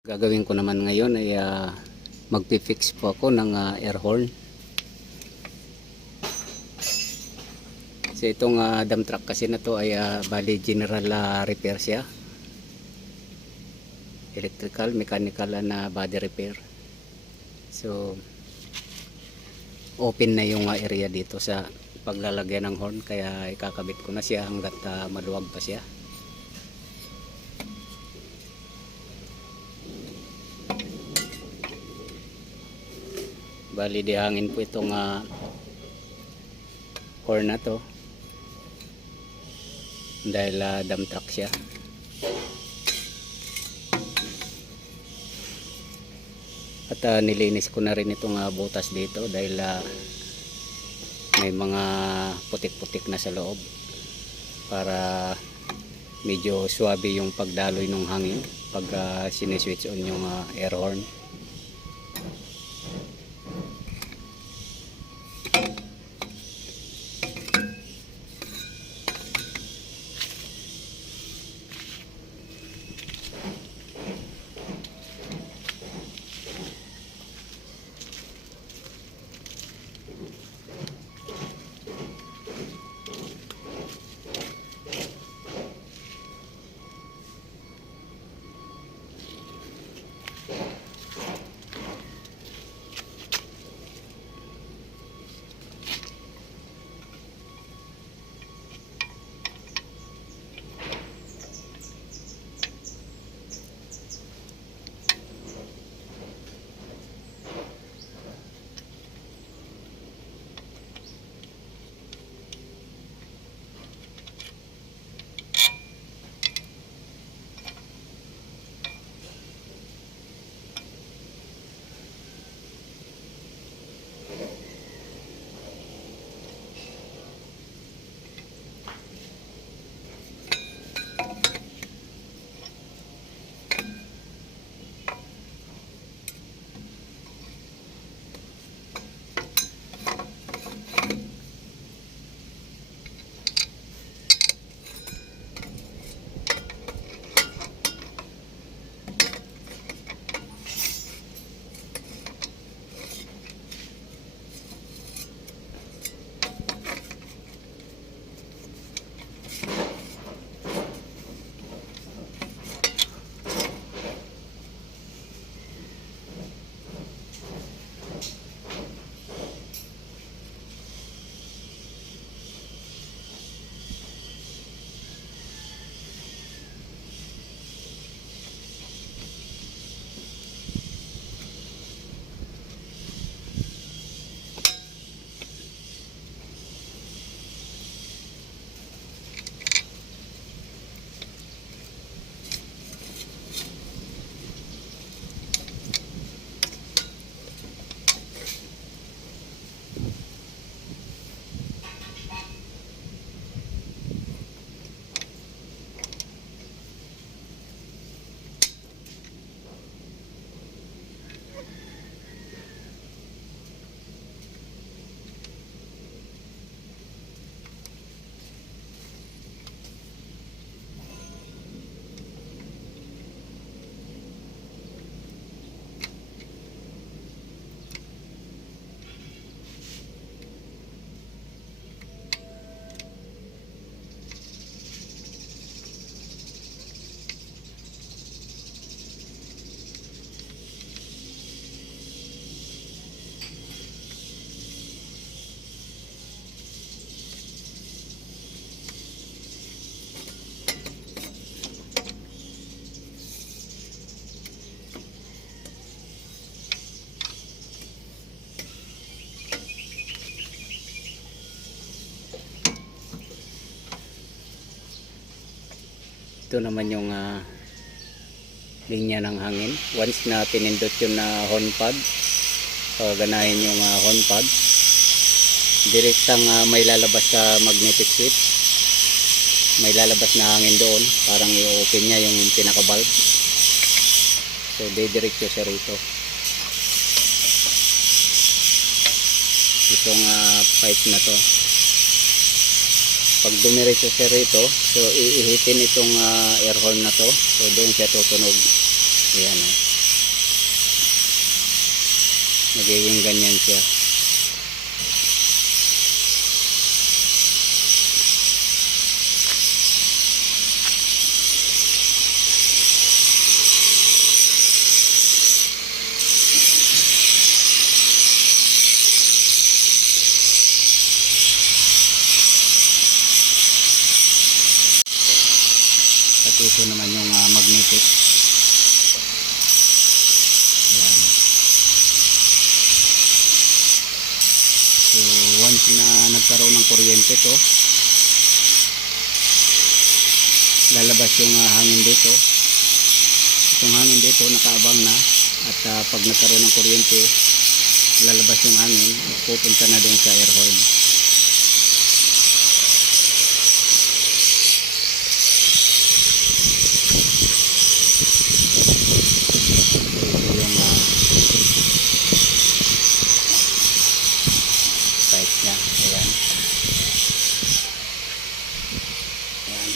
Gagawin ko naman ngayon ay magpi-fix po ako ng air horn. Kasi itong dump truck kasi na to ay bali general repair siya. Electrical, mechanical na body repair. So open na yung area dito sa paglalagyan ng horn, kaya ikakabit ko na siya hanggat maluwag pa siya. Bali di hangin po itong horn na to dahil dump truck siya. At nilinis ko na rin itong butas dito dahil may mga putik-putik na sa loob para medyo swabe yung pagdaloy ng hangin pag siniswitch on yung air horn. Ito naman yung linya ng hangin. Once na pinindot yung horn pad, ganahin yung horn pad, direktang may lalabas sa magnetic switch, may lalabas na hangin doon, parang i-open niya yung pinaka valve. So didiretso siya rito. Itong pipe na to, pag dumiretso siya rito, so iihitin itong air horn na to, so doon siya tutunog. Ayan. Magiging ganyan siya. At ito naman yung magnetic. Yan. So once na nagkaroon ng kuryente to, lalabas yung hangin dito. Itong hangin dito nakaabang na, at pag nagkaroon ng kuryente, lalabas yung hangin at pupunta na doon sa air horn. Yung pipe niya. Ayan. Ayan.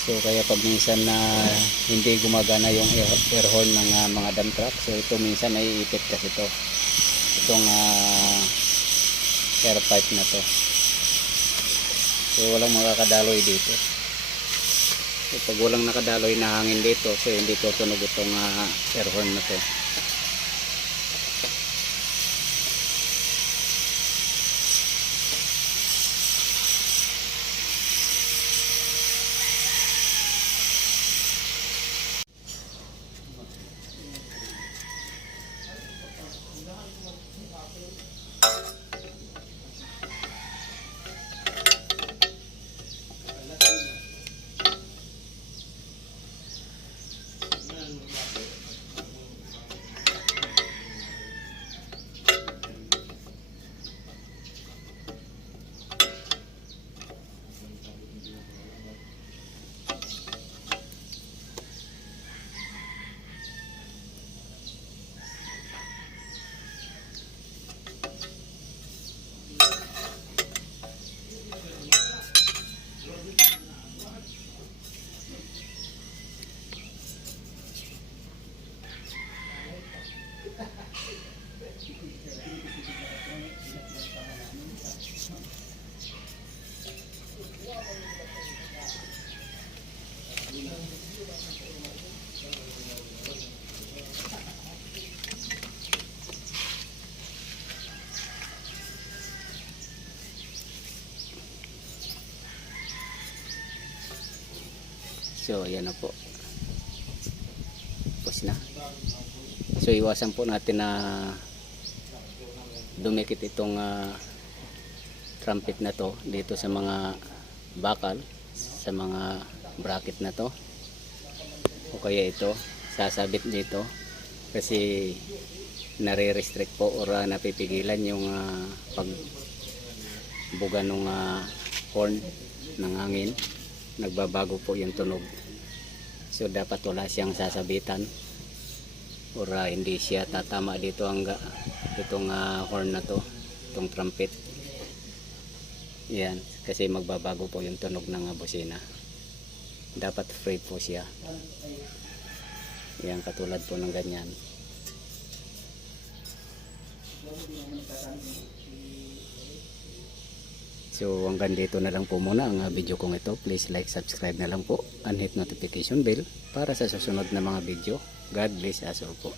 So kaya pag minsan na hindi gumagana yung air horn ng mga dump truck, so ito minsan ay ipit kasi itong air pipe na to. So walang makakadaloy dito. So pag walang nakadaloy na hangin dito, so hindi tutunog itong air horn na to. So ayan na po, tapos na. So iwasan po natin na dumikit itong trumpet na to dito sa mga bakal, sa mga bracket na to, o kaya ito sasabit dito kasi nare-restrict po or napipigilan yung pagbuga ng horn ng hangin. Nagbabago po yung tunog, so dapat wala siyang sasabitan or hindi siya tatama dito itong horn na to, itong trumpet. Yan, kasi magbabago po yung tunog ng busina. Dapat free po siya. Yan, katulad po ng ganyan. So hanggang dito na lang po muna ang video kong ito. Please like, subscribe na lang po and hit notification bell para sa susunod na mga video. God bless us all po.